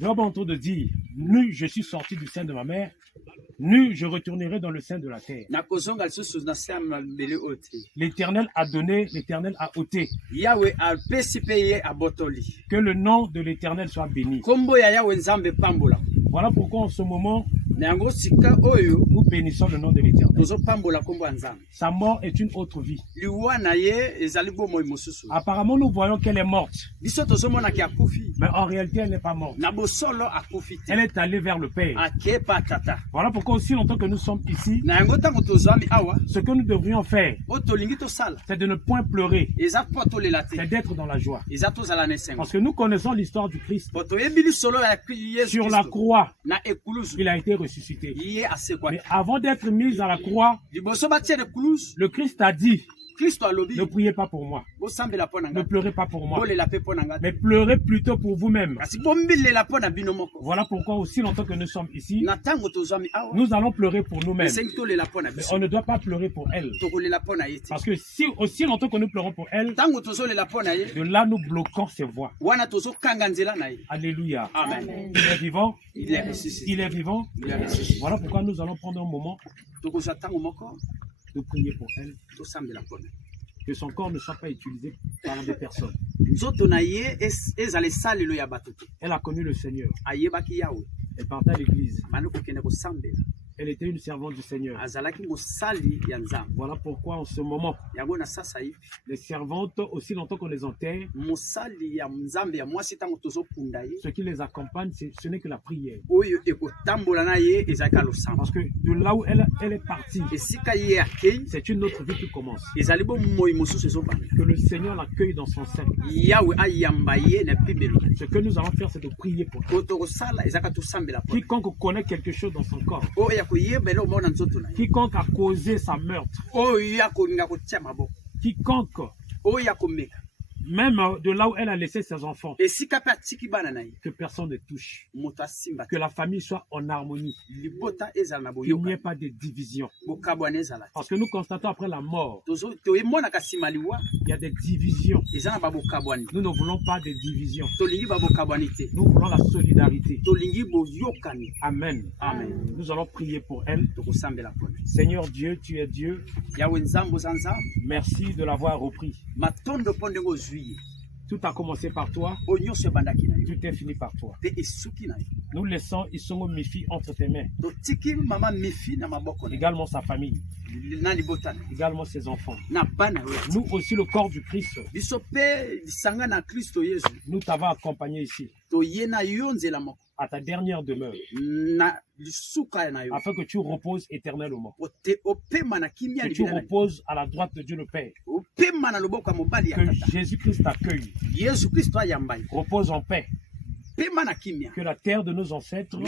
Job est en train de dire, nu je suis sorti du sein de ma mère, nu je retournerai dans le sein de la terre. L'Éternel a donné, l'Éternel a ôté. Que le nom de l'Éternel soit béni. Voilà pourquoi en ce moment, nous bénissons le nom de l'Éternel. Sa mort est une autre vie. Apparemment, nous voyons qu'elle est morte. Mais en réalité, elle n'est pas morte. Elle est allée vers le Père. Voilà pourquoi aussi longtemps que nous sommes ici, ce que nous devrions faire, c'est de ne point pleurer, c'est d'être dans la joie. Parce que nous connaissons l'histoire du Christ. Sur la croix, il a été ressuscité. Mais avant d'être mis à la croix, le Christ a dit, ne priez pas pour moi, ne pleurez pas pour moi, mais pleurez plutôt pour vous-même. Voilà pourquoi aussi longtemps que nous sommes ici, nous allons pleurer pour nous-mêmes. Mais on ne doit pas pleurer pour elle. Parce que si aussi longtemps que nous pleurons pour elle, de là nous bloquons ses voix. Alléluia. Amen. Il est vivant. Il est ressuscité. Il est vivant. Il est ressuscité. Voilà pourquoi nous allons prendre un moment de prier pour elle. Que son corps ne soit pas utilisé par des personnes. Elle a connu le Seigneur. Elle partait à l'église. Elle était une servante du Seigneur. Voilà pourquoi en ce moment, les servantes, aussi longtemps qu'on les enterre, ce qui les accompagne, ce n'est que la prière. Parce que de là où elle est partie, c'est une autre vie qui commence. Que le Seieur l'accueille dans son sein. Ce que nous allons faire, c'est de prier pour elle. Quiconque connaît quelque chose dans son corps, quiconque a causé sa meurtre, quiconque, même de là où elle a laissé ses enfants, que personne ne touche, que la famille soit en harmonie, qu'il n'y ait pas de division. Parce que nous constatons après la mort, il y a des divisions. Nous ne voulons pas de divisions. Nous voulons la solidarité. Amen. Amen. Nous allons prier pour elle. Seigneur Dieu, tu es Dieu. Merci de l'avoir repris. Tout a commencé par toi. Tout est fini par toi. Nous laissons Isongo Mifi entre tes mains. Également sa famille. Également ses enfants. Nous aussi le corps du Christ. Nous t'avons accompagné ici. À ta dernière demeure. Afin que tu reposes éternellement. Que tu reposes à la droite de Dieu le Père. Que Jésus-Christ t'accueille. Repose en paix. Que la terre de nos ancêtres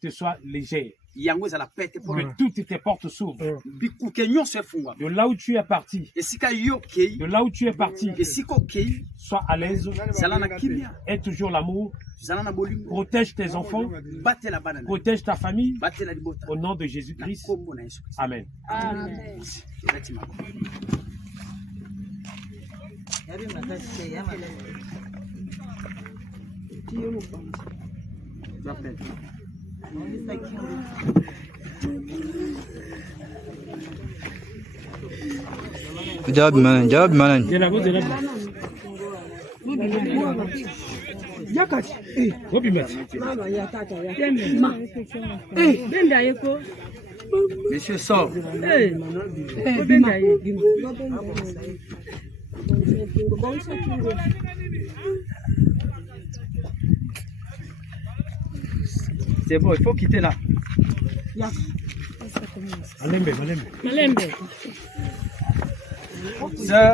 te soit légère. Que toutes tes portes s'ouvrent. De là où tu es parti, sois à l'aise, aie toujours l'amour, protège tes enfants, protège ta famille, au nom de Jésus-Christ. Amen. Amen. Jawab mana? Monsieur sort. C'est bon, il faut quitter là. Malembe. Sir,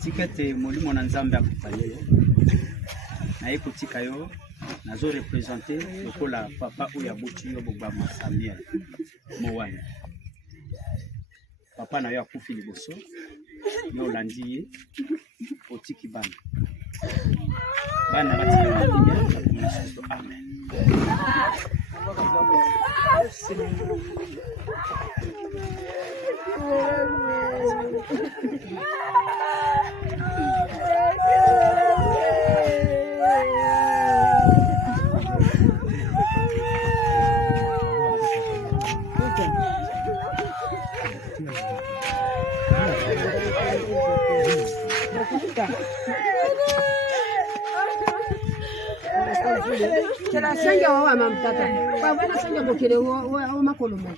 tikete molimo na nzambe akufanye yo. Na ekutika yo nazo représenter lokola papa oyo abuti yo bobama Samuel Mowana. Papa na yo akufi liboso. Yo landi ye otiki bana. Bana batika na amen. Senge wa mama tata. Kwa bwana senge bokele wa makolo. Mama,